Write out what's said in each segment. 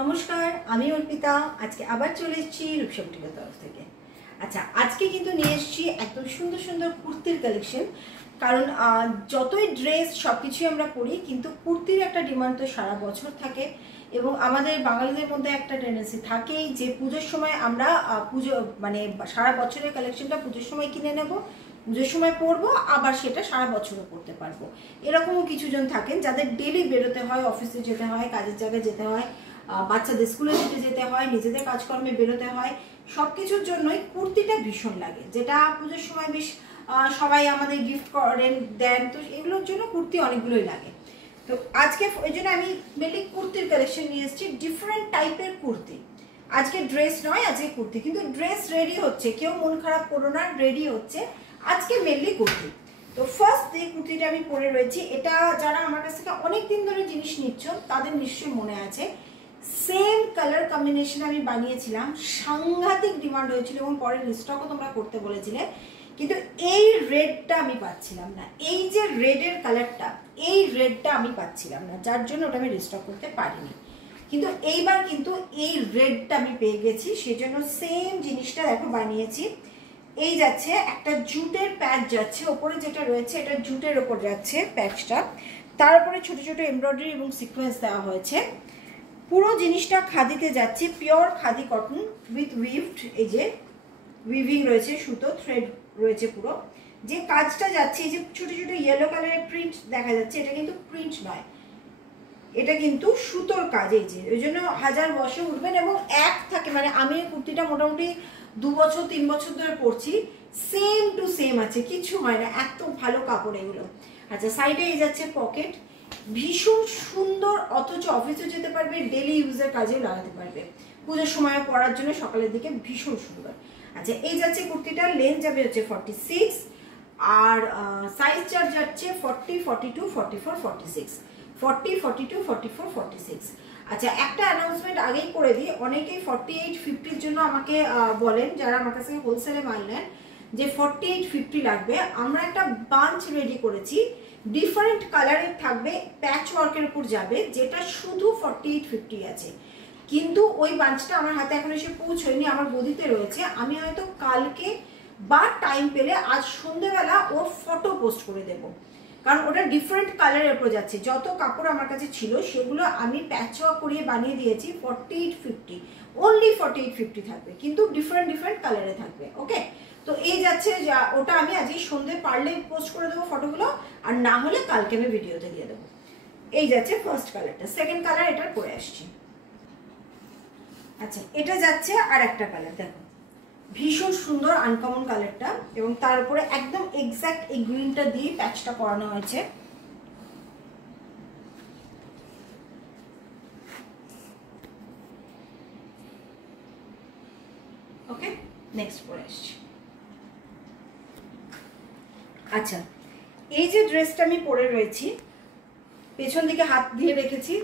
নমস্কার, আমি অর্পিতা। আজকে আবার চলে এসেছি রূপসা বুটিকের তরফ থেকে। আচ্ছা, আজকে কিন্তু নিয়ে এসেছি একদম সুন্দর সুন্দর কুর্তির কালেকশন। কারণ যতই ড্রেস সব কিছুই আমরা পরি, কিন্তু কুর্তির একটা ডিমান্ড তো সারা বছর থাকে। এবং আমাদের বাঙালিদের মধ্যে একটা টেন্ডেন্সি থাকেই যে পুজোর সময় আমরা পুজো মানে সারা বছরের কালেকশনটা পুজোর সময় কিনে নেব, পুজোর সময় পরবো, আবার সেটা সারা বছরও পরতে পারবো। এরকমও কিছুজন থাকেন যাদের ডেলি বেরোতে হয়, অফিসে যেতে হয়, কাজের জায়গায় যেতে হয়, বাচ্চাদের স্কুলে যেতে হয়, নিজেদের কাজকর্মে বেরোতে হয়, সব কিছুর জন্যই কুর্তিটা ভীষণ লাগে, যেটা পুজোর সময় বেশ সবাই আমাদের গিফট করেন, দেন। তো এগুলোর জন্য কুর্তি অনেকগুলোই লাগে। তো আজকে ওই জন্য আমি মেনলি কুর্তির কালেকশন নিয়ে এসেছি, ডিফারেন্ট টাইপের কুর্তি। আজকে ড্রেস নয়, আজকে কুর্তি, কিন্তু ড্রেস রেডি হচ্ছে, কেউ মন খারাপ করো না, রেডি হচ্ছে। আজকে মেনলি কুর্তি। তো ফার্স্ট যে কুর্তিটা আমি পরে রয়েছি, এটা যারা আমার কাছ থেকে অনেক দিন ধরে জিনিস নিচ্ছ তাদের নিশ্চয়ই মনে আছে, সেম কালার কম্বিনেশন আমি বানিয়েছিলাম, সাংঘাতিক ডিমান্ড হয়েছিল এবং পরে রিস্টকও তোমরা করতে বলেছিলে। কিন্তু এই রেডটা আমি পাচ্ছিলাম না, এই যে রেডের কালারটা, এই রেডটা আমি পাচ্ছিলাম না, যার জন্য ওটা আমি রিস্টক করতে পারিনি। কিন্তু এইবার কিন্তু এই রেডটা আমি পেয়ে গেছি, সেজন্য সেম জিনিসটা দেখো বানিয়েছি। এই যাচ্ছে একটা জুটের প্যাচ যাচ্ছে, ওপরে যেটা রয়েছে এটা জুটের ওপর যাচ্ছে প্যাচটা, তার উপরে ছোট ছোট এমব্রয়ডারি এবং সিকোয়েন্স দেওয়া হয়েছে। পুরো জিনিসটা খাদিতে যাচ্ছে, পিওর খাদি কটন উইথ উইভড, এই যে উইভিং রয়েছে, সুতো থ্রেড রয়েছে পুরো। যে কাজটা যাচ্ছে, এই যে ছোট ছোট ইয়েলো কালারের প্রিন্ট দেখা যাচ্ছে, এটা কিন্তু প্রিন্ট নয়, এটা কিন্তু সুতোর কাজ। এই যে ওই জন্য 1000 বছর উঠবেন এবং এক থাকে, মানে আমি কুর্তিটা মোটামুটি 2 বছর 3 বছর ধরে পরছি, সেম টু সেম আছে, কিছু হয় না, এত ভালো কাপড় এগুলো। আচ্ছা, সাইডে এই যাচ্ছে পকেট, ভীষণ সুন্দর, অথচ অফিসে যেতে পারবে, ডেলি ইউজের কাজেও লাগাতে পারবে, পুজোর সময় পরার জন্য সকালের দিকে ভীষণ সুন্দর। আচ্ছা, এই যাচ্ছে কুর্তিটার লেন্থ যাবে হচ্ছে 46, আর সাইজ চার্জ যাচ্ছে 40, 42, 44, 46, 40, 42, 44, 46। আচ্ছা, একটা অ্যানাউন্সমেন্ট আগেই করে দিই, অনেকেই 48, 50-র জন্য আমাকে বলেন, যারা আমার কাছে হোলসেলে মাল নেন, যে 48, 50 লাগবে। আমরা একটা বাঞ্চ রেডি করেছি, ডিফারেন্ট কালারের থাকবে, প্যাচ ওয়ার্কের উপর যাবে, যেটা শুধু 48, 50 আছে। কিন্তু ওই বাঞ্চটা আমার হাতে এখন এসে পৌঁছয়নি, আমার গদিতে রয়েছে। আমি হয়তো কালকে বা টাইম পেলে আজ সন্ধ্যেবেলা ওর ফটো পোস্ট করে দেবো, কারণ ওটা ডিফারেন্ট কালারের উপর যাচ্ছে। যত কাপড় আমার কাছে ছিল সেগুলো আমি প্যাচ ওয়ার্ক করিয়ে বানিয়ে দিয়েছি 48, 50, অনলি 48, 50 থাকবে, কিন্তু ডিফারেন্ট ডিফারেন্ট কালারে থাকবে। ওকে, তো এই যাচ্ছে, ওটা আমি আজকে সন্ধ্যে পারলে পোস্ট করে দেবো ফটোগুলো, আর না হলে কালকে আমি ভিডিওতে দিয়ে দেবো। এই যাচ্ছে ফার্স্ট কালারটা, সেকেন্ড কালার এটার পরে আসছি। আচ্ছা, এটা যাচ্ছে আর একটা কালার, দেখো ভীষণ সুন্দর আনকমন কালারটা, এবং তার উপরে একদম এক্স্যাক্ট এই গ্রিনটা দিয়ে প্যাচটা করানো হয়েছে। ওকে, নেক্সট পরে আসছি। আচ্ছা, এই যে ড্রেসটা আমি পরে রয়েছি, পেছন দিকে হাত দিয়ে রেখেছি,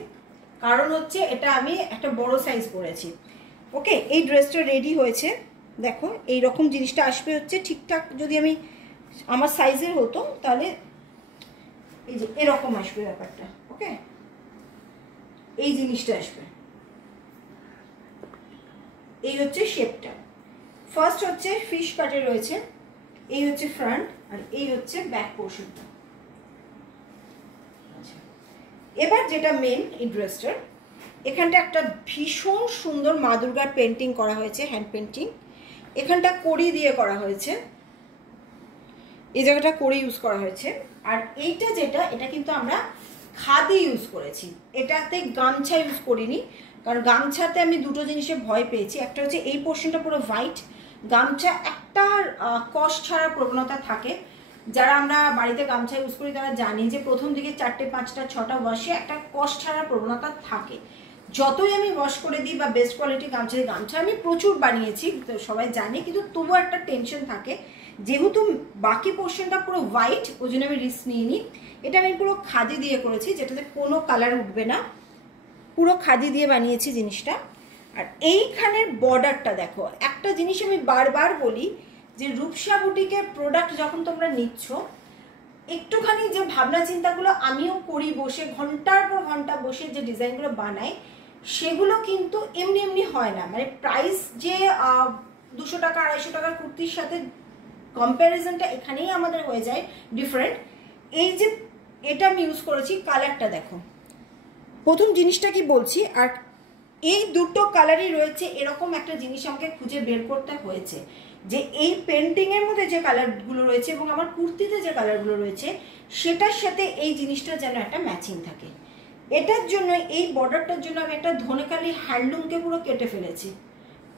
কারণ হচ্ছে এটা আমি একটা বড় সাইজ পরেছি। ওকে, এই ড্রেসটা রেডি হয়েছে, দেখো এই রকম জিনিসটা আসবে হচ্ছে ঠিকঠাক। যদি আমি আমার সাইজের হতো তাহলে এই যে এরকম আসবে ব্যাপারটা। ওকে, এই জিনিসটা আসবে, এই হচ্ছে শেপটা। ফার্স্ট হচ্ছে ফিশ কাটে রয়েছে, এই হচ্ছে ফ্রন্ট, আর এই হচ্ছে ব্যাক পোর্শনটা। এবার যেটা মেন এই ড্রেসটার, এখানটা একটা ভীষণ সুন্দর মা দুর্গার পেন্টিং করা হয়েছে, হ্যান্ড পেন্টিং। এখানটা কড়ি দিয়ে করা হয়েছে, এই জায়গাটা কড়ি ইউজ করা হয়েছে। আর এইটা যেটা, এটা কিন্তু আমরা খাদি ইউজ করেছি, এটাতে গামছা ইউজ করিনি, কারণ গামছাতে আমি দুটো জিনিসে ভয় পেয়েছি। একটা হচ্ছে এই পোর্শনটা পুরো হোয়াইট, গামছা একটা কষ ছাড়ার প্রবণতা থাকে। যারা আমরা বাড়িতে গামছা ইউজ করি তারা জানি যে প্রথম দিকে 4টে 5টা 6টা ওয়াশে একটা কষ ছাড়ার প্রবণতা থাকে। যতই আমি ওয়াশ করে দিই বা বেস্ট কোয়ালিটির গামছা দিই, গামছা আমি প্রচুর বানিয়েছি, তো সবাই জানে, কিন্তু তবুও একটা টেনশন থাকে। যেহেতু বাকি পোর্শনটা পুরো হোয়াইট, ওই জন্য আমি রিস্ক নিইনি। এটা আমি পুরো খাদি দিয়ে করেছি, যেটাতে কোনো কালার উঠবে না, পুরো খাদি দিয়ে বানিয়েছি জিনিসটা। আর এইখানের বর্ডারটা দেখো, একটা জিনিস আমি বারবার বলি যে রূপসা বুটিকের প্রোডাক্ট যখন তোমরা নিচ্ছ, একটুখানি যে ভাবনা চিন্তাগুলো আমিও করি, বসে ঘন্টার পর ঘন্টা বসে যে ডিজাইনগুলো বানাই, সেগুলো কিন্তু এমনি এমনি হয় না, মানে প্রাইস যে 200 টাকা 250 টাকার কুর্তির সাথে কম্প্যারিজনটা এখানেই আমাদের হয়ে যায় ডিফারেন্ট। এই যে এটা আমি ইউজ করেছি, কালারটা দেখো, প্রথম জিনিসটা কি বলছি, আর এই দুটো কালারই রয়েছে, এরকম একটা জিনিস আমাকে খুঁজে বের করতে হয়েছে যে এই পেন্টিংয়ের মধ্যে যে কালারগুলো রয়েছে এবং আমার কুর্তিতে যে কালারগুলো রয়েছে সেটার সাথে এই জিনিসটা যেন একটা ম্যাচিং থাকে। এটার জন্য, এই বর্ডারটার জন্য আমি একটা ধনেখালি হ্যান্ডলুমকে পুরো কেটে ফেলেছি,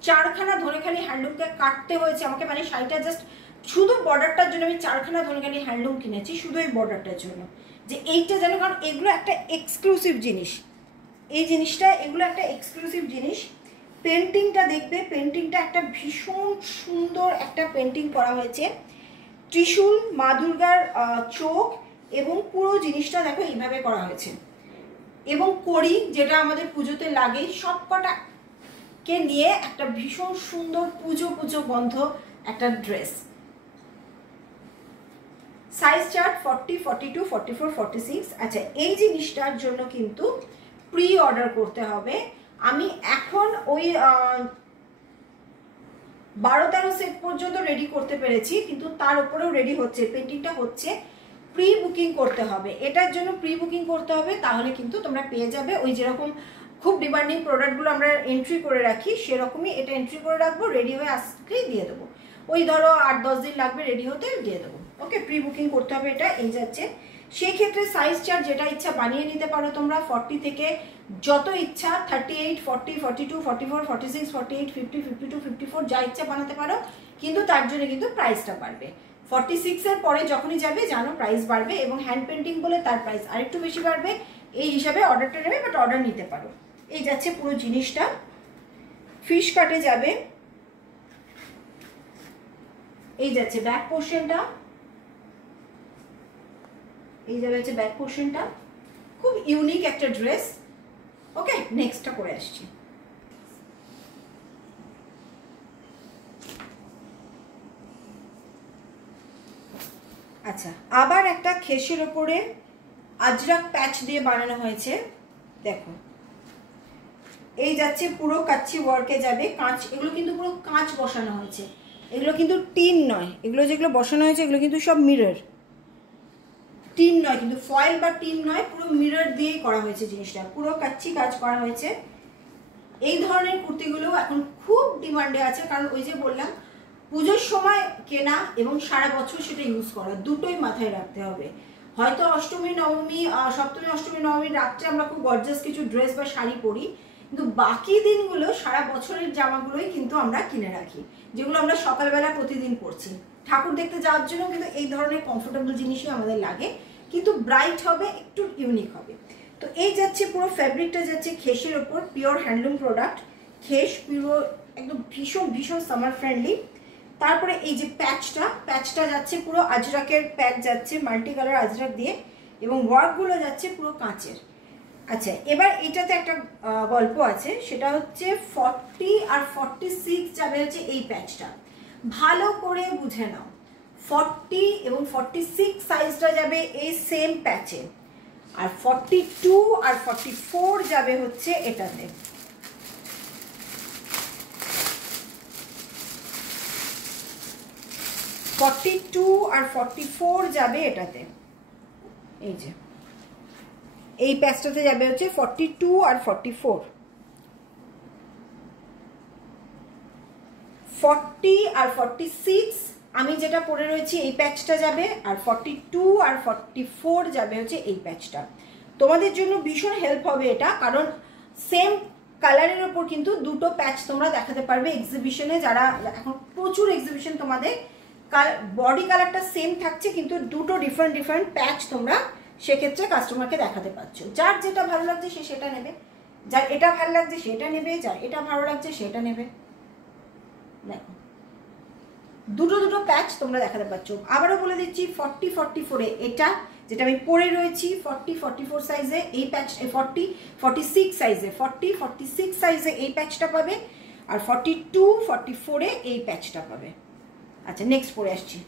4খানা ধনেখালি হ্যান্ডলুমকে কাটতে হয়েছে আমাকে, মানে শাড়িটা জাস্ট শুধু বর্ডারটার জন্য আমি 4খানা ধনেখালি হ্যান্ডলুম কিনেছি শুধু এই বর্ডারটার জন্য, যে এইটা যেন, কারণ এগুলো একটা এক্সক্লুসিভ জিনিস, এই জিনিসটা, এগুলো একটা এক্সক্লুসিভ জিনিস। পেন্টিংটা দেখবে, পেন্টিংটা একটা ভীষণ সুন্দর একটা পেন্টিং করা হয়েছে, ত্রিশূল, মা দুর্গার চোখ এবং পুরো জিনিসটা দেখো এইভাবে করা হয়েছে, এবং কড়ি যেটা আমাদের পুজোতে লাগে সব কটাকে নিয়ে একটা ভীষণ সুন্দর পুজো পুজো গন্ধ একটা ড্রেস। Size chart 40, 42, 44, 46। আচ্ছা, এই জিনিসটার জন্য কিন্তু প্রি অর্ডার করতে হবে। আমি এখন ওই 12-13 সেট পর্যন্ত রেডি করতে পেরেছি, কিন্তু তার উপরেও রেডি হচ্ছে, পেন্টিংটা হচ্ছে, প্রি বুকিং করতে হবে। এটার জন্য প্রি বুকিং করতে হবে, তাহলে কিন্তু তোমরা পেয়ে যাবে। ওই যেরকম খুব ডিমান্ডিং প্রোডাক্টগুলো আমরা এন্ট্রি করে রাখি সেরকমই এটা এন্ট্রি করে রাখবো, রেডি হয়ে আসলেই দিয়ে দেবো। ওই ধরো 8-10 দিন লাগবে রেডি হতে, দিয়ে দেবো। ওকে, প্রি বুকিং করতে হবে, এটা এই যাচ্ছে। সেক্ষেত্রে সাইজ চার্ট যেটা ইচ্ছা বানিয়ে নিতে পারো তোমরা, 40 থেকে যত ইচ্ছা, 38, 40, 42, 44, 46, 48, 50, 52, 54 যা ইচ্ছা বানাতে পারো, কিন্তু তার জন্য কিন্তু প্রাইসটা বাড়বে। 46 এর পরে যখনই যাবে জানো প্রাইস বাড়বে, এবং হ্যান্ড পেন্টিং বলে তার প্রাইস আরেকটু বেশি বাড়বে। এই হিসাবে অর্ডারটা নেবে, বাট অর্ডার নিতে পারো। এই যাচ্ছে পুরো জিনিসটা, ফিশ কাটে যাবে। এই যাচ্ছে ব্যাক পোর্শনটা, এই যাবে হচ্ছে ব্যাক পোর্শনটা, খুব ইউনিক একটা ড্রেস। ওকে, নেক্সটটা করে আসছি। আচ্ছা, আবার একটা খেসের ওপরে আজরাক প্যাচ দিয়ে বানানো হয়েছে, দেখো এই যাচ্ছে পুরো কাচ্চি ওয়ার্কে যাবে, কাঁচ, এগুলো কিন্তু পুরো কাঁচ বসানো হয়েছে, এগুলো কিন্তু টিন নয়, এগুলো যেগুলো বসানো হয়েছে এগুলো কিন্তু সব মিরর, টিন নয়, কিন্তু ফয়েল বা টিন নয়, পুরো মিরর দিয়েই করা হয়েছে জিনিসটা, পুরো কাচ্চি কাজ করা হয়েছে। এই ধরনের কুর্তিগুলো এখন খুব ডিমান্ডে আছে, কারণ ওই যে বললাম পুজোর সময় কেনা এবং সারা বছর সেটা ইউজ করা, দুটোই মাথায় রাখতে হবে। হয়তো অষ্টমী নবমী, সপ্তমী অষ্টমী নবমীর রাত্রে আমরা খুব গর্জাস কিছু ড্রেস বা শাড়ি পরি, কিন্তু বাকি দিনগুলো সারা বছরের জামাগুলোই কিন্তু আমরা কিনে রাখি, যেগুলো আমরা সকালবেলা প্রতিদিন পরছি। ঠাকুর দেখতে যাওয়ার জন্য কিন্তু এই ধরনের কমফোর্টেবল জিনিসই আমাদের লাগে, কিন্তু ব্রাইট হবে, একটু ইউনিক হবে। তো এই যাচ্ছে পুরো ফ্যাব্রিকটা যাচ্ছে খেসের ওপর, পিওর হ্যান্ডলুম প্রোডাক্ট, খেস পুরো একদম ভীষণ ভীষণ সামার ফ্রেন্ডলি। তারপরে এই যে প্যাচটা যাচ্ছে পুরো আজরাকের প্যাচ যাচ্ছে, মাল্টি কালার আজরাক দিয়ে, এবং ওয়ার্কগুলো যাচ্ছে পুরো কাঁচের। আচ্ছা, এবার এটাতে একটা গল্প আছে, সেটা হচ্ছে 40 আর 46 যাবে হচ্ছে এই প্যাচটা, ভালো করে বুঝে নাও। 40 এবং 46 সাইজটা যাবে এই সেম প্যাচে, আর 42 আর 44 যাবে হচ্ছে এটাতে। আর 44 যাবে এটাতে, এই যে এই প্যাচটাতে যাবে হচ্ছে 42 আর 44। 40 আর 46 আমি যেটা পরে রয়েছি এই প্যাচটা যাবে, আর 42 আর 44 যাবে হচ্ছে এই প্যাচটা। তোমাদের জন্য ভীষণ হেল্প হবে এটা, কারণ সেম কালারের ওপর কিন্তু দুটো প্যাচ তোমরা দেখাতে পারবে এক্সিবিশনে, যারা এখন প্রচুর এক্সিবিশন, তোমাদের বডি কালারটা সেম থাকছে কিন্তু দুটো ডিফারেন্ট ডিফারেন্ট প্যাচ তোমরা সেক্ষেত্রে কাস্টমারকে দেখাতে পারছো। যার যেটা ভালো লাগছে সে সেটা নেবে, যার এটা ভালো লাগছে সেটা নেবে, যার এটা ভালো লাগছে সেটা নেবে। দেখো দুটো দুটো প্যাচ তোমরা দেখাতে পারছো। আবারও বলে দিচ্ছি, 40, 44-এ এটা যেটা আমি পরে রয়েছি, 40, 44 সাইজে এই প্যাচ, 40, 46 সাইজে, 40, 46 সাইজে এই প্যাচটা পাবে, আর 42, 44-এ এই প্যাচটা পাবে। আচ্ছা, নেক্সট পরে আসছি।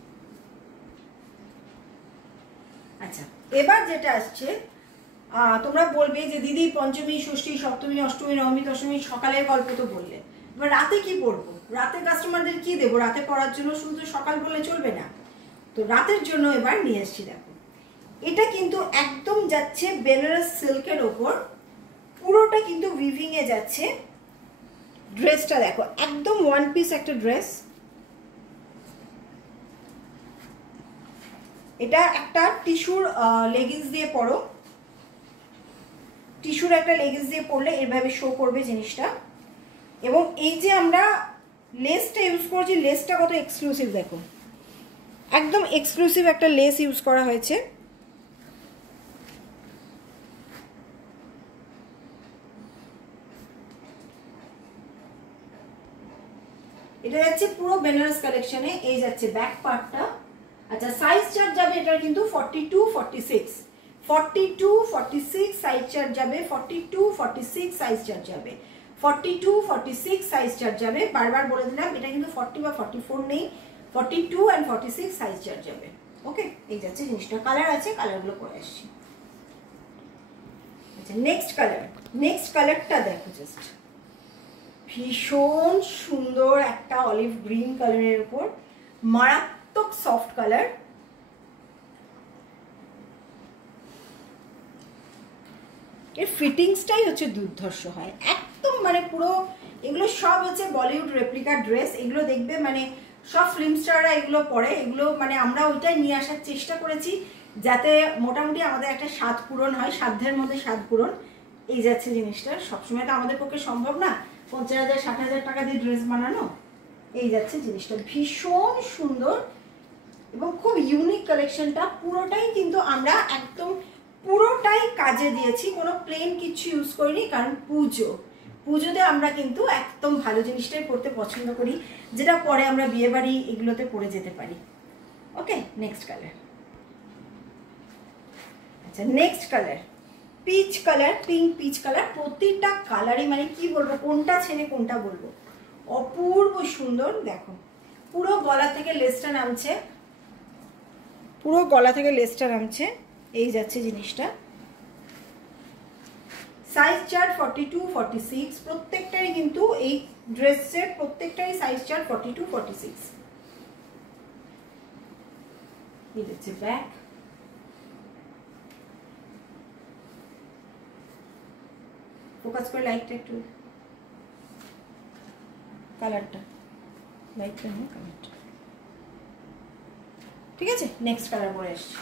আচ্ছা, এবার যেটা আসছে তোমরা বলবে যে দিদি পঞ্চমী ষষ্ঠী সপ্তমী অষ্টমী নবমী দশমী সকালের গল্প তো বললে, এবার রাতে কি পরবো, রাতে কাস্টমারদের কি দেবো, রাতে পরার জন্য শুধু সকাল বললে চলবে না। তো রাতের জন্য এবার নিয়ে এসেছি। দেখো এটা কিন্তু একদম যাচ্ছে বেনারস সিল্কের ওপর, পুরোটা কিন্তু উইভিং এ যাচ্ছে। ড্রেসটা দেখো একদম ওয়ান পিস একটা ড্রেস। এটা একটা টিস্যুর লেগিংস দিয়ে পরো, টিস্যুর একটা লেগিংস দিয়ে পরলে এভাবে শো করবে জিনিসটা। এবং এই যে আমরা লেসটা ইউজ করছি, লেসটা কত এক্সক্লুসিভ দেখো, একদম এক্সক্লুসিভ একটা লেস ইউজ করা হয়েছে। এটা যাচ্ছে পুরো বেনারস কালেকশনে। এই যাচ্ছে ব্যাক পার্টটা। আচ্ছা সাইজ চার্ট যাবে এটার কিন্তু 42 46, 42 46 সাইজ চার্ট যাবে, 42 46 সাইজ চার্ট যাবে, 42 46 সাইজ চার্ট যাবে। বারবার বলে দিলাম এটা কিন্তু 40 বা 44 নেই, 42 and 46 সাইজ চার্ট যাবে। ওকে, এই যাচ্ছে জিনিসটা। কালার আছে, কালারগুলো পরে আসছি। আচ্ছা নেক্সট কালার, নেক্সট কালারটা দেখো জাস্ট ভীষণ সুন্দর একটা অলিভ গ্রিন কালারের উপর, মারাত্মক সফট কালার। এর ফিটিংসটাই হচ্ছে দুর্ধর্ষ হয় একদম, মানে পুরো এগুলো সব হচ্ছে বলিউড রেপ্লিকা ড্রেস। এগুলো দেখবে মানে সব ফিল্ম স্টাররা এগুলো পরে, এগুলো মানে আমরা ওইটাই নিয়ে আসার চেষ্টা করেছি যাতে মোটামুটি আমাদের একটা স্বাদ পূরণ হয়, সাধ্যের মধ্যে স্বাদ পূরণ। এই যাচ্ছে জিনিসটা। সবসময় তো আমাদের পক্ষে সম্ভব না 50,000 60,000 টাকা দিয়ে ড্রেস বানানো। এই যাচ্ছে জিনিসটা, ভীষণ সুন্দর এবং খুব ইউনিক কালেকশনটা। পুরোটাই কিন্তু আমরা একদম পুরোটাই কাজে দিয়েছি, কোনো প্লেন কিছু ইউজ করিনি, কারণ পুজোতে আমরা কিন্তু একদম ভালো জিনিসটাই পরতে পছন্দ করি, যেটা পরে আমরা বিয়ে বাড়ি এগুলোতে পরে যেতে পারি। ওকে, নেক্সট কালার। আচ্ছা next colour peach colour, pink peach colour. প্রতিটা কালারই মানে কি বলবো, কোনটা ছেড়ে কোনটা বলবো, অপূর্ব সুন্দর। দেখো পুরো গলা থেকে লেসটা নামছে, পুরো গলা থেকে লেসটা নামছে। এই যাচ্ছে জিনিসটা। সাইজ চার্ট 42 46, প্রত্যেকটাই কিন্তু এই ড্রেসের প্রত্যেকটাই সাইজ চার্ট 42 46। এই যাচ্ছে ব্যাক। ফোকাস করে লাইটটা একটু, কালারটা লাইটটা নেই, কালারটা ঠিক আছে। নেক্সট কালার পরে আসছি।